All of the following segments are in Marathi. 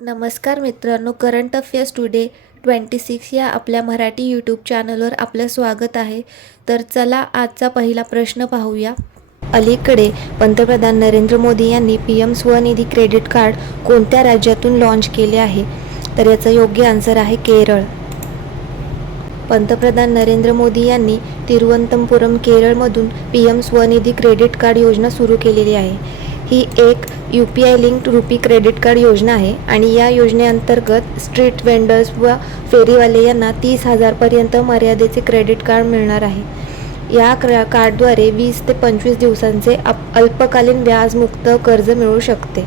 नमस्कार मित्रांनो, करंट अफेअर्स टुडे 26 या आपल्या मराठी यूट्यूब चॅनलवर आपलं स्वागत आहे. तर चला आजचा पहिला प्रश्न पाहूया. अलीकडे पंतप्रधान नरेंद्र मोदी यांनी PM स्वनिधी क्रेडिट कार्ड कोणत्या राज्यातून लॉन्च केले आहे? तर याचं योग्य आन्सर आहे केरळ. पंतप्रधान नरेंद्र मोदी यांनी तिरुवनंतपुरम केरळमधून PM स्वनिधी क्रेडिट कार्ड योजना सुरू केलेली आहे. ही एक UPI linked RuPay credit card योजना आहे आणि या योजनेअंतर्गत स्ट्रीट वेंडर्स व फेरीवाले यांना 30,000 पर्यंत मर्यादेचे क्रेडिट कार्ड मिळणार आहे. या कार्डद्वारे 20 ते 25 दिवसांचे अल्पकालीन व्याजमुक्त कर्ज मिळू शकते,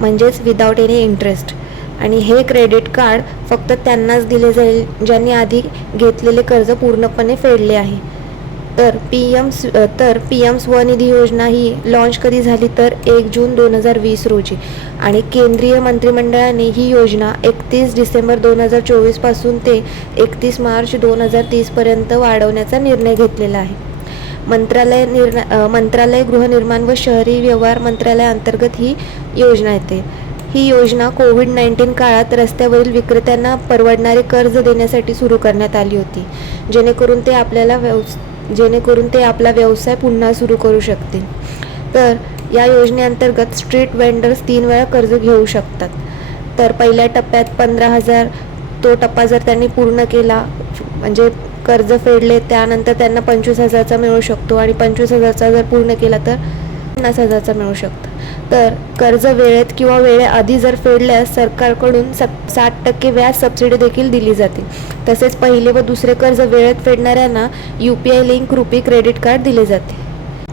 म्हणजेच विदाऊट एनी इंटरेस्ट. आणि हे क्रेडिट कार्ड फक्त त्यांनाच दिले जाईल ज्यांनी आधी घेतलेले कर्ज पूर्णपणे फेडले आहे. तर PM स्वनिधी योजना ही लॉन्च कधी झाली तर 1 जून 2020 रोजी आणि केंद्रीय मंत्रिमंडळाने ही योजना 31 डिसेंबर 2024 पासून ते 31 मार्च 2030 पर्यंत वाढवण्याचा निर्णय घेतलेला आहे. मंत्रालय गृहनिर्माण व शहरी व्यवहार मंत्रालयाअंतर्गत ही योजना येते. ही योजना कोविड-19 काळात रस्त्यावरील विक्रेत्यांना परवडणारे कर्ज देण्यासाठी सुरू करण्यात आली होती, जेणेकरून ते आपला व्यवसाय पुन्हा सुरू करू शकतील. तर या योजनेअंतर्गत स्ट्रीट वेंडर्स 3 वेळा कर्ज घेऊ शकतात. तर पहिल्या टप्प्यात 15,000 तो टप्पा जर त्यांनी पूर्ण केला, म्हणजे कर्ज फेडले, त्यानंतर त्यांना 25,000चा मिळू शकतो आणि 25,000चा जर पूर्ण केला तर 50,000चा मिळू शकतो. तर कर्ज वेळेत किंवा वेळेआधी जर फेडल्यास सरकारकडून 60% व्याज सबसिडी देखील दिली जाते. तसेच पहिले व दुसरे कर्ज वेळेत फेडणाऱ्यांना UPI link RuPay credit card दिले जाते.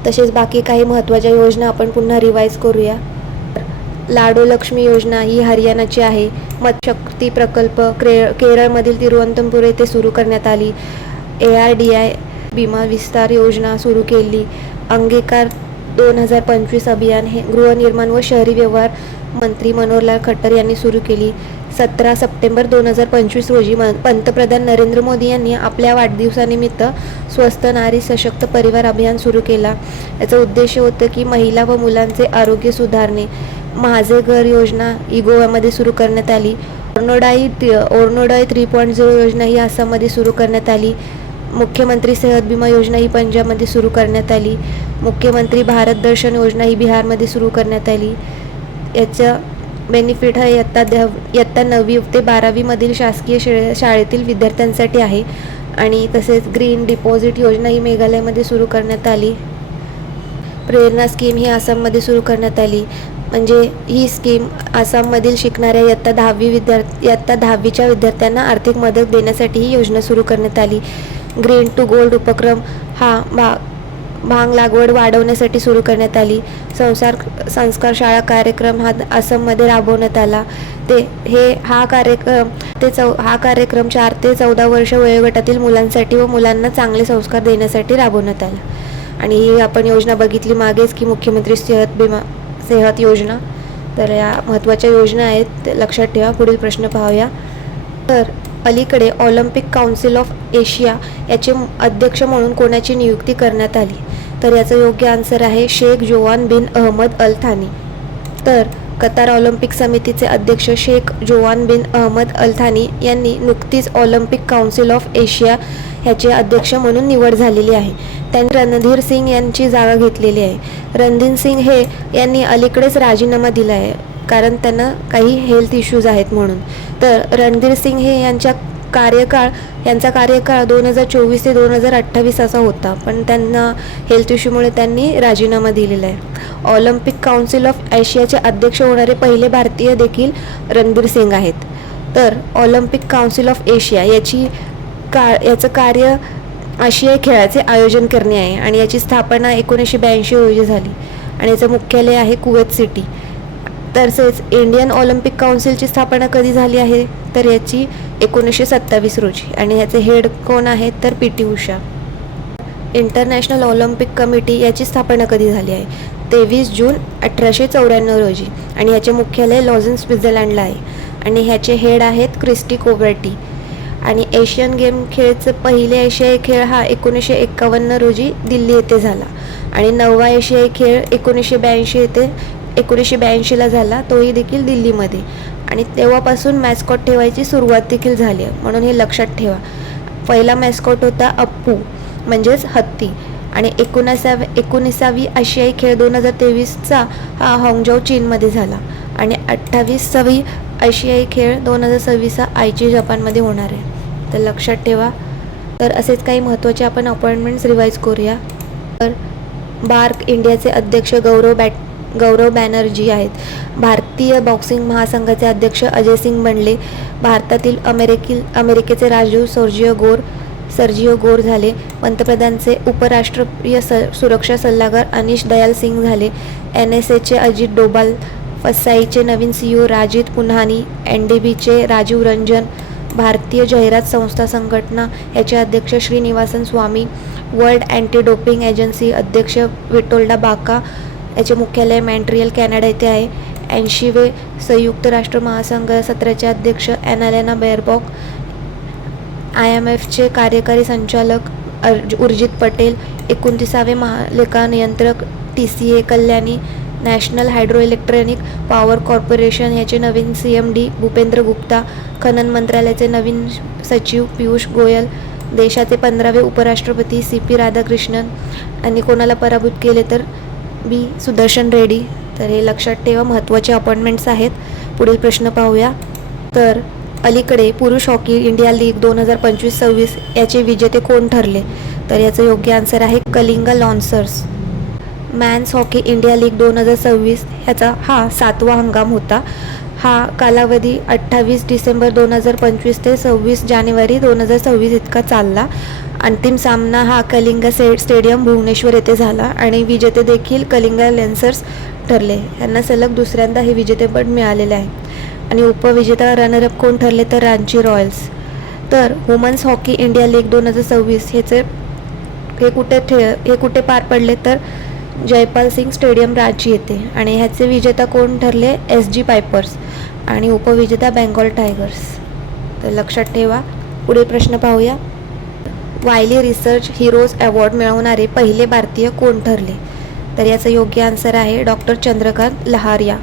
तसेच बाकी काही महत्त्वाच्या योजना आपण पुन्हा रिवाईज करूया. लाडो लक्ष्मी योजना ही हरियाणाची आहे. मत्स्यशक्ती प्रकल्प केरळमधील तिरुवनंतपुरम येथे सुरू करण्यात आली. ARDI विमा विस्तार योजना सुरू केली. अंगीकार 2025 अभियान हे गृहनिर्माण व शहरी व्यवहार मंत्री मनोहरलाल खट्टर यांनी सुरू केली. 17 सप्टेंबर 2025 रोजी पंतप्रधान नरेंद्र मोदी यांनी आपल्या वाढदिवसानिमित्त स्वस्थ नारी सशक्त परिवार अभियान सुरू केला. याचा उद्देश होतं की महिला व मुलांचे आरोग्य सुधारणे. माझे घर योजना ही गोव्यामध्ये सुरू करण्यात आली. ओर्नोडाई 3.0 योजना ही आसाममध्ये सुरू करण्यात आली. मुख्यमंत्री सेहत विमा योजना ही पंजाबमध्ये सुरू करण्यात आली. मुख्यमंत्री भारत दर्शन योजना ही बिहारमध्ये सुरू करण्यात आली. याचा बेनिफिट हा इयत्ता 9वी ते 12वी मधील शासकीय शाळेतील विद्यार्थ्यांसाठी आहे. आणि तसेच ग्रीन डिपॉझिट योजना ही मेघालयमध्ये सुरू करण्यात आली. प्रेरणा स्कीम ही आसाममध्ये सुरू करण्यात आली. म्हणजे ही स्कीम आसाममधील शिकणाऱ्या इयत्ता 10वीच्या विद्यार्थ्यांना आर्थिक मदत देण्यासाठी ही योजना सुरू करण्यात आली. ग्रीन टू गोल्ड उपक्रम हा भांग लागवड वाढवण्यासाठी सुरू करण्यात आली. संस्कार शाळा कार्यक्रम हा आसाममध्ये राबवण्यात आला. हा कार्यक्रम 4 ते 14 वर्ष वयोगटातील मुलांसाठी व मुलांना चांगले संस्कार देण्यासाठी राबवण्यात आला. आणि ही आपण योजना बघितली मागेच की मुख्यमंत्री सेहत योजना. तर या महत्त्वाच्या योजना आहेत, लक्षात ठेवा. पुढील प्रश्न पाहूया. तर अलीकडे ऑलिम्पिक काउन्सिल ऑफ एशिया याचे अध्यक्ष म्हणून कोणाची नियुक्ती करण्यात आली? तर याचं योग्य आन्सर आहे शेख जोवान बिन अहमद अल थानी. तर कतार ऑलिम्पिक समितीचे अध्यक्ष शेख जोवान बिन अहमद अल थानी यांनी नुकतीच ऑलिम्पिक काउन्सिल ऑफ एशिया ह्याचे अध्यक्ष म्हणून निवड झालेली आहे. त्यांनी रणधीर सिंग यांची जागा घेतलेली आहे. रणधीर सिंग यांनी अलीकडेच राजीनामा दिला आहे, कारण त्यांना काही हेल्थ इश्यूज आहेत म्हणून. तर रणधीर सिंग यांचा कार्यकाळ 2024 ते 2028 असा होता, पण त्यांना हेल्थ इश्यूमुळे त्यांनी राजीनामा दिलेला आहे. ऑलिम्पिक काउन्सिल ऑफ एशियाचे अध्यक्ष होणारे पहिले भारतीय देखील रणधीर सिंग आहेत. तर ऑलिम्पिक काउन्सिल ऑफ एशिया याचं कार्य आशियाई खेळाचे आयोजन करणे आहे आणि याची स्थापना 1982 रोजी झाली आणि याचं मुख्यालय आहे कुवेत सिटी. तसेच इंडियन ऑलिम्पिक काउन्सिलची स्थापना कधी झाली आहे? तर याची 1927 रोजी आणि याचे हेड कोण आहेत? तर PT Usha. International Olympic committee याची स्थापना कधी झाली आहे? 23 जून 1894 रोजी आणि याचे मुख्यालय लॉझन स्वित्झर्लंडला आहे आणि ह्याचे हेड आहेत क्रिस्टी कोबर्टी. आणि एशियन गेम खेळचे पहिले आशियाई खेळ हा 1951 रोजी दिल्ली येथे झाला आणि 9वा आशियाई खेळ 1982 ला झाला, तोही देखील दिल्लीमध्ये. आणि तेव्हापासून मॅस्कॉट ठेवायची सुरुवात देखील झाली आहे, म्हणून हे लक्षात ठेवा. पहिला मॅस्कॉट होता अप्पू म्हणजेच हत्ती. आणि 19वी आशियाई खेळ 2023चा हा हाँगझोउ चीनमध्ये झाला. आणि 28वी आशियाई खेळ 2026 आयची जपानमध्ये होणार आहे, तर लक्षात ठेवा. तर असेच काही महत्त्वाचे आपण अपॉइंटमेंट्स रिवाईज करूया. तर बार्क इंडियाचे अध्यक्ष गौरव बॅनर्जी आहेत. भारतीय बॉक्सिंग महासंघाचे अध्यक्ष अजय सिंग बनले. भारतातील अमेरिकेचे राजदूत सर्जिओ गोर झाले. पंतप्रधानांचे उपराष्ट्रीय सुरक्षा सल्लागार अनिश दयाल सिंग झाले. NSAचे अजित डोभाल, फसाईचे नवीन CEO राजीत पुन्हानी, NDBचे राजीव रंजन, भारतीय जाहिरात संस्था संघटना याचे अध्यक्ष श्रीनिवासन स्वामी, वर्ल्ड अँटी डोपिंग एजन्सी अध्यक्ष विटोल्डा बाका, याचे मुख्यालय मॉन्ट्रियल कॅनडा येथे आहे. 80वे संयुक्त राष्ट्र महासंघ सत्राचे अध्यक्ष ॲनालेना बेअरबॉक, IMFचे कार्यकारी संचालक उर्जित पटेल, 29वे महालेखा नियंत्रक TCA Kalyani, national hydro electronic power corporation याचे नवीन CMD भूपेंद्र गुप्ता, खनन मंत्रालयाचे नवीन सचिव पियुष गोयल, देशाचे 15वे उपराष्ट्रपती CP राधाकृष्णन, आणि कोणाला पराभूत केले तर B सुदर्शन रेड्डी. तर हे लक्षात ठेवा, महत्त्वाचे अपॉइंटमेंट्स आहेत. पुढील प्रश्न पाहूया. तर अलीकडे पुरुष हॉकी इंडिया लीग 2025-26 याचे विजेते कोण ठरले? तर याचं योग्य आन्सर आहे Kalinga Lancers. Men's Hockey India League 2026 ह्याचा हा 7वा हंगाम होता. हा कालावधी 28 डिसेंबर 2025 ते 26 जानेवारी 2026 इतका चालला. अंतिम सामना हा कलिंगा स्टेडियम भुवनेश्वर येथे झाला आणि विजेते देखील कलिंगा लॉन्सर्स ठरले. यांना सलग दुसऱ्यांदा हे विजेतेपद मिळालेले आहे. आणि उपविजेता रनरअप कोण ठरले तर रांची रॉयल्स. तर वुमन्स हॉकी इंडिया लीग 2026 हे कुठे पार पडले तर जयपाल सिंग स्टेडियम रांची येथे. आणि ह्याचे विजेता कोण ठरले SG पायपर्स आणि उपविजेता बेंगॉल टायगर्स. तर लक्षात ठेवा. पुढील प्रश्न पाहूया. वायली रिसर्च हिरोज अवॉर्ड मिळवणारे पहिले भारतीय कोण ठरले? तर याचं योग्य आन्सर आहे डॉक्टर चंद्रकांत लहारिया.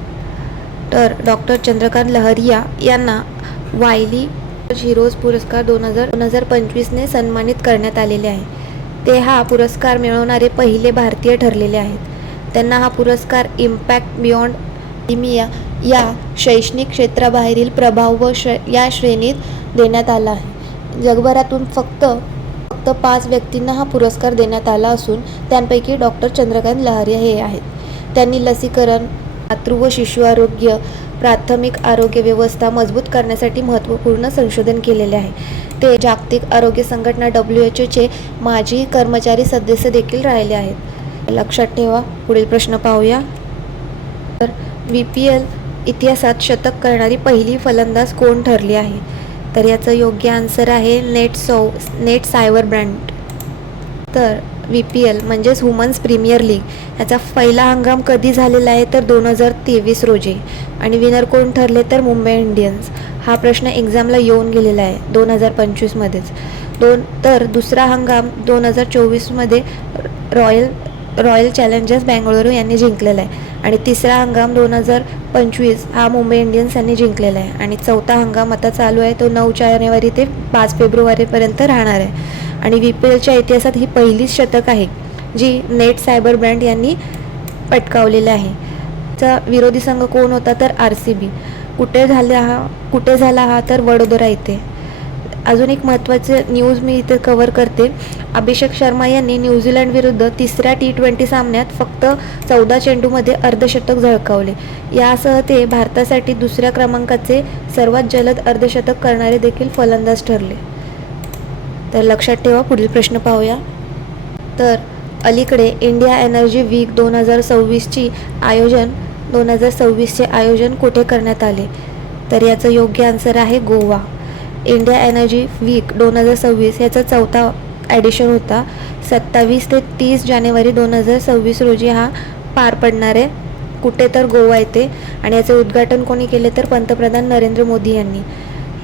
तर डॉक्टर चंद्रकांत लहरिया यांना वायली हिरोज पुरस्कार 2025ने सन्मानित करण्यात आलेले आहे. ते हा पुरस्कार मिळवणारे पहिले भारतीय ठरलेले आहेत. त्यांना हा पुरस्कार इम्पॅक्ट बियॉन्ड इमिया या शैक्षणिक क्षेत्राबाहेरील प्रभाव या श्रेणीत देण्यात आला आहे. जगभरातून फक्त 5 व्यक्तींना हा पुरस्कार देण्यात आला असून त्यांपैकी डॉक्टर चंद्रकांत लहरिया हे आहेत. त्यांनी लसीकरण, मातृ व शिशु आरोग्य, प्राथमिक आरोग्य व्यवस्था मजबूत करण्यासाठी महत्त्वपूर्ण संशोधन केलेले आहे. ते जागतिक आरोग्य संघटना WHOचे माजी कर्मचारी सदस्य देखील राहिले आहेत. लक्षात ठेवा. पुढील प्रश्न पाहूया. तर VPL इतिहासात शतक करणारी पहिली फलंदाज कोण ठरली आहे? तर याचं योग्य आन्सर आहे नेट सायबर ब्रँड. तर VPL म्हणजेच वुमन्स प्रीमियर लीग ह्याचा पहिला हंगाम कधी झालेला आहे तर 2023 रोजी. आणि विनर कोण ठरले तर मुंबई इंडियन्स. हा प्रश्न एक्झामला येऊन गेलेला आहे 2025मध्येच. तर दुसरा हंगाम 2024मध्ये रॉयल चॅलेंजर्स बेंगळुरू यांनी जिंकलेला आहे. आणि तिसरा हंगाम 2025 हा मुंबई इंडियन्स यांनी जिंकलेला आहे. आणि चौथा हंगाम आता चालू आहे, तो 9 जानेवारी ते 5 फेब्रुवारीपर्यंत राहणार आहे. आणि VPLच्या इतिहासात ही पहिलीच शतक आहे जी नेट सायबर ब्रँड यांनी पटकावलेलं आहे. चा विरोधी संघ कोण होता तर RCB. कुठे झाला हा तर वडोदरा येथे. अजून एक महत्त्वाचे न्यूज मी इथे कव्हर करते. अभिषेक शर्मा यांनी न्यूझीलंड विरुद्ध तिसऱ्या T20 सामन्यात फक्त 14 चेंडूमध्ये अर्धशतक झळकावले. यासह ते भारतासाठी दुसऱ्या क्रमांकाचे सर्वात जलद अर्धशतक करणारे देखील फलंदाज ठरले. तर लक्षात ठेवा. पुढील प्रश्न पाहूया. तर अलीकडे इंडिया एनर्जी वीक 2026चे आयोजन कुठे करण्यात आले? तर याचं योग्य आन्सर आहे गोवा. इंडिया एनर्जी वीक 2026 याचा 4था ॲडिशन होता. 27 ते 30 जानेवारी 2026 रोजी हा पार पडणार आहे. कुठे तर गोवा येथे. आणि याचे उद्घाटन कोणी केले तर पंतप्रधान नरेंद्र मोदी यांनी.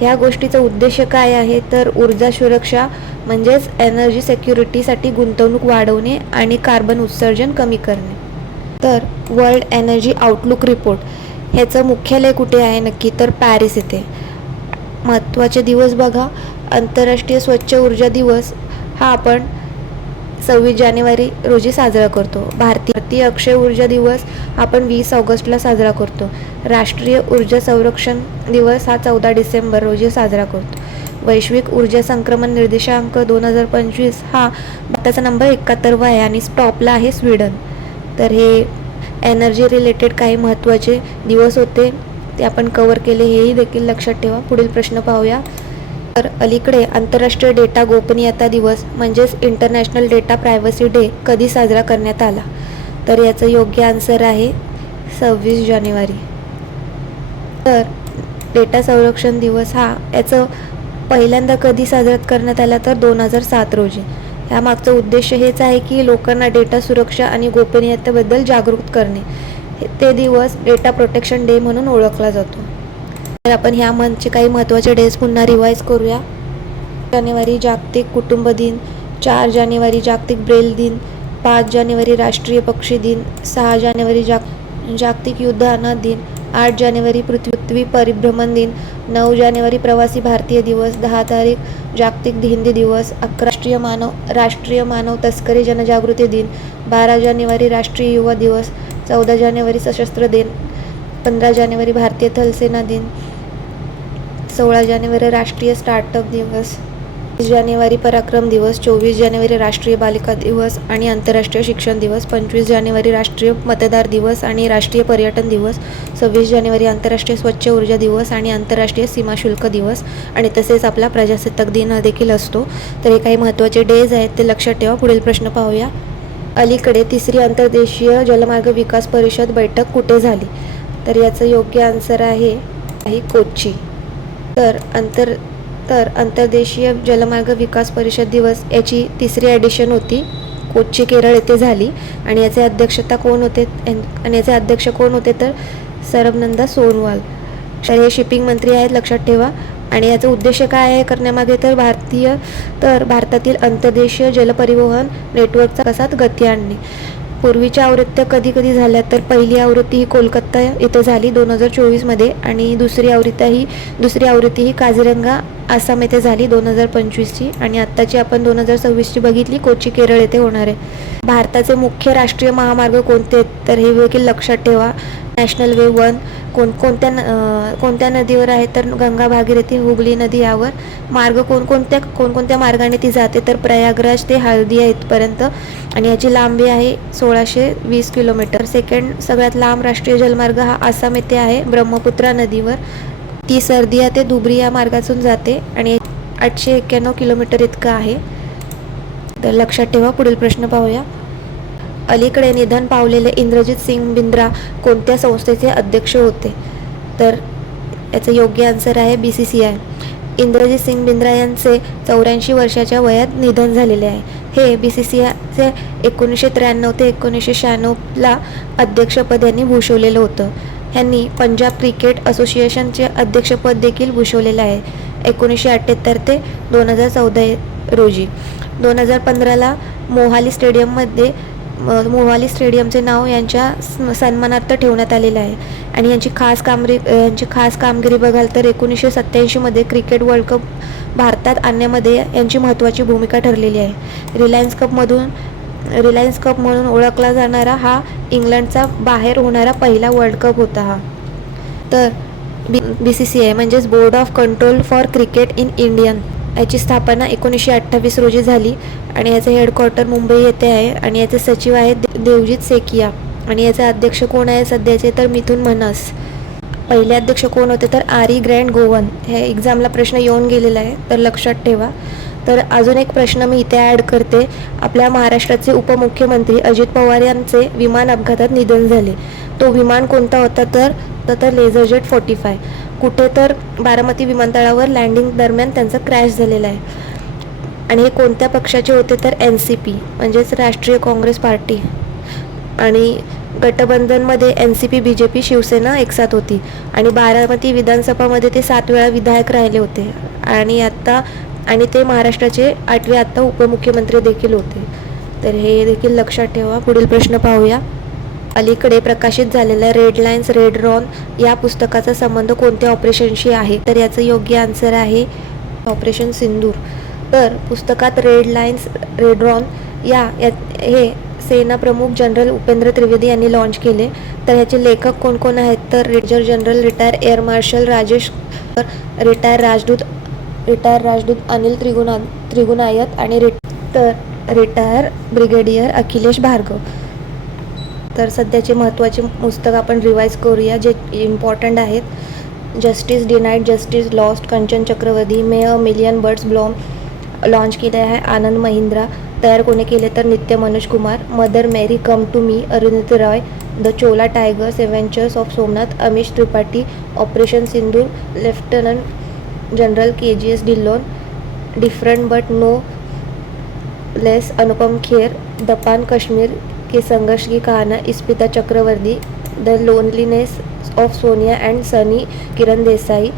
ह्या गोष्टीचा उद्देश काय आहे तर ऊर्जा सुरक्षा म्हणजेच एनर्जी सिक्युरिटीसाठी गुंतवणूक वाढवणे आणि कार्बन उत्सर्जन कमी करणे. तर वर्ल्ड एनर्जी आउटलुक रिपोर्ट ह्याचं मुख्यालय कुठे आहे नक्की, तर पॅरिस येथे. महत्त्वाचे दिवस बघा, आंतरराष्ट्रीय स्वच्छ ऊर्जा दिवस हा आपण 26 जानेवारी रोजी साजरा करतो. भारतीय अक्षय ऊर्जा दिवस आपण 20 ऑगस्टला साजरा करतो. राष्ट्रीय ऊर्जा संरक्षण दिवस हा 14 डिसेंबर रोजी साजरा करतो. वैश्विक ऊर्जा संक्रमण निर्देशांक 2025 हा भारताचा नंबर 71 आहे आणि टॉपला आहे स्वीडन. तर हे एनर्जी रिलेटेड काही महत्त्वाचे दिवस होते, ते आपण कव्हर केले, हेही देखील लक्षात ठेवा. पुढील प्रश्न पाहूया. तर अलीकडे आंतरराष्ट्रीय डेटा गोपनीयता दिवस म्हणजेच इंटरनॅशनल डेटा प्रायव्हसी डे कधी साजरा करण्यात आला, तर याचं योग्य आन्सर आहे 26 जानेवारी. तर डेटा संरक्षण दिवस हा याचं पहिल्यांदा कधी साजरा करण्यात आला, तर 2007 रोजी. यामागचं उद्देश हेच आहे की लोकांना डेटा सुरक्षा आणि गोपनीयतेबद्दल जागरूक करणे. ते दिवस डेटा प्रोटेक्शन डे म्हणून ओळखला जातो. तर आपण ह्या मंथचे काही महत्त्वाचे डेज पुन्हा रिवाईज करूया. जानेवारी जागतिक कुटुंब दिन, 4 जानेवारी जागतिक ब्रेल दिन, 5 जानेवारी राष्ट्रीय पक्षी दिन, 6 जानेवारी जागतिक युद्ध अनाथ दिन, 8 जानेवारी पृथ्वी परिभ्रमण दिन, 9 जानेवारी प्रवासी भारतीय दिवस, 10 तारीख जागतिक हिंदी दिवस, 11 राष्ट्रीय मानव तस्करी जनजागृती दिन, 12 जानेवारी राष्ट्रीय युवा दिवस, 14 जानेवारी सशस्त्र दिन, 15 जानेवारी भारतीय थलसेना दिन, 16 जानेवारी राष्ट्रीय स्टार्टअप दिवस, 20 जानेवारी पराक्रम दिवस, 24 जानेवारी राष्ट्रीय बालिका दिवस आणि आंतरराष्ट्रीय शिक्षण दिवस, 25 जानेवारी राष्ट्रीय मतदार दिवस आणि राष्ट्रीय पर्यटन दिवस, 26 जानेवारी आंतरराष्ट्रीय स्वच्छ ऊर्जा दिवस आणि आंतरराष्ट्रीय सीमाशुल्क दिवस आणि तसेच आपला प्रजासत्ताक दिन देखील असतो. तर हे काही महत्त्वाचे डेज आहेत, ते लक्षात ठेवा. पुढील प्रश्न पाहूया. अलीकडे 3री अंतर्देशीय जलमार्ग विकास परिषद बैठक कुठे झाली, तर याचं योग्य आन्सर आहे कोच्ची. तर अंतर्देशीय जलमार्ग विकास परिषद दिवस याची 3री एडिशन होती, कोच्ची केरळ येथे झाली आणि याचे अध्यक्ष कोण होते तर सरबनंदा सोनोवाल. तर हे शिपिंग मंत्री आहेत, लक्षात ठेवा. आणि याचा उद्देश काय आहे करण्यामागे, तर भारतातील अंतर्देशीय जलपरिवहन नेटवर्कचा कसात गती आणणे. पूर्वीच्या आवृत्त्या कधी झाल्या, तर पहिली आवृत्ती ही कोलकाता येथे झाली 2024 मध्ये आणि दुसरी आवृत्ती ही काझीरंगा आसाम येथे झाली 2025ची आणि आत्ताची आपण 2026ची बघितली, कोच्ची केरळ येथे होणार आहे. भारताचे मुख्य राष्ट्रीय महामार्ग कोणते, तर हे देखील लक्षात ठेवा. नॅशनल वे 1 कोणत्या नदीवर आहे, तर गंगा, भागीरथी, हुगली नदी यावर. मार्ग कोणकोणत्या मार्गाने ती जाते, तर प्रयागराज ते हल्दिया इथपर्यंत आणि याची लांबी आहे 1620 किलोमीटर. सेकंड सगळ्यात लांब राष्ट्रीय जलमार्ग हा आसाम येथे आहे, ब्रह्मपुत्रा नदीवर. ती सर्दिया ते धुबरी या मार्गातून जाते आणि 891 किलोमीटर इतकं आहे. तर लक्षात ठेवा. पुढील प्रश्न पाहूया. अलीकडे निधन पावलेले इंद्रजित सिंग बिंद्रा कोणत्या संस्थेचे अध्यक्ष होते, तर याचं योग्य आन्सर आहे BCCI. इंद्रजित सिंग बिंद्रा यांचे 84 वर्षाच्या वयात निधन झालेले आहे. हे BCCIचे 1993 ते 1996ला अध्यक्षपद यांनी भूषवलेलं होतं. ह्यांनी पंजाब क्रिकेट असोसिएशनचे अध्यक्षपद देखील भूषवलेलं आहे 1978 ते 2014 रोजी. 2015ला मोहाली स्टेडियमचे नाव यांच्या सन्मानार्थ ठेवण्यात आलेलं आहे आणि यांची खास कामगिरी बघाल तर 1987मध्ये क्रिकेट वर्ल्ड कप भारतात आणण्यामध्ये यांची महत्त्वाची भूमिका ठरलेली आहे. रिलायन्स कप म्हणून ओळखला जाणारा हा इंग्लंडचा बाहेर होणारा पहिला वर्ल्ड कप होता हा. तर BCCI म्हणजेच board of control for cricket in India याची स्थापना 1928 रोजी झाली आणि याचे हेडक्वार्टर मुंबई येथे आहे आणि याचे सचिव आहेत देवजीत सेकिया आणि याचे अध्यक्ष कोण आहे सध्याचे, तर मिथुन मनस. पहिले अध्यक्ष कोण होते, तर आरी ग्रँड गोवन. हे एक्झामला प्रश्न येऊन गेलेला आहे, तर लक्षात ठेवा. तर अजून एक प्रश्न मी इथे ॲड करते. आपल्या महाराष्ट्राचे उपमुख्यमंत्री अजित पवार यांचे विमान अपघातात निधन झाले. तो विमान कोणता होता, तर लेझरजेट 45. कुठे, तर बारामती विमानतळावर लँडिंग दरम्यान त्यांचा क्रॅश झालेला आहे. आणि हे कोणत्या पक्षाचे होते, तर NCP म्हणजेच राष्ट्रीय काँग्रेस पार्टी. आणि गठबंधनमध्ये NCP, BJP, शिवसेना एकसाथ होती आणि बारामती विधानसभामध्ये ते 7 वेळा विधायक राहिले होते आणि ते महाराष्ट्राचे 8वे आत्ता उपमुख्यमंत्री देखील होते. तर हे देखील लक्षात ठेवा. पुढील प्रश्न पाहूया. अलीकडे प्रकाशित झालेल्या रेड लाईन्स रेड रॉन या पुस्तकाचा संबंध कोणत्या ऑपरेशनशी आहे? तर याचं योग्य आन्सर आहे ऑपरेशन सिंदूर. तर पुस्तकात रेड लाईन्स रेड रॉन हे सेना प्रमुख जनरल उपेंद्र त्रिवेदी यांनी लॉन्च केले. तर याचे लेखक कोण कोण आहेत? तर major general retire air marshal Rajesh, retire राजदूत अनिल त्रिगुनायत आणि रिटायर ब्रिगेडियर अखिलेश भार्गव. तर सध्याचे महत्त्वाचे पुस्तक आपण रिवाईज करूया जे इम्पॉर्टंट आहेत. Justice denied justice lost Kanchan Chakraborty. May a million birds bloom launch केले आहे आनंद महिंद्रा. तयार कोणी केले? तर Nitya Manoj Kumar. Mother Mary come to me Arundhati Roy. The Chola tigers avengers of Somnath Amish Tripathi. Operation Sindoor lieutenant general KGS Dhillon. Different but no less Anupam Kher. The पान कश्मीर के संघर्ष की कहानी Ispita Chakraborty. The loneliness of Sonia and Sunny Kiran Desai.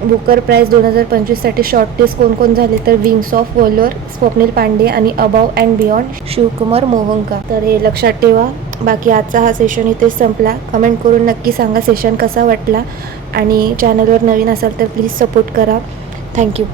Booker prize 2025साठी शॉर्टलिस्ट कोण झाले? तर wings of valour Swapnil Pande आणि above and beyond Shivkumar Mohanka. तर हे लक्षात ठेवा. बाकी आजचा हा सेशन इथेच संपला. कमेंट करून नक्की सांगा सेशन कसा वाटला आणि चॅनलवर नवीन असाल तर प्लीज सपोर्ट करा. थँक्यू.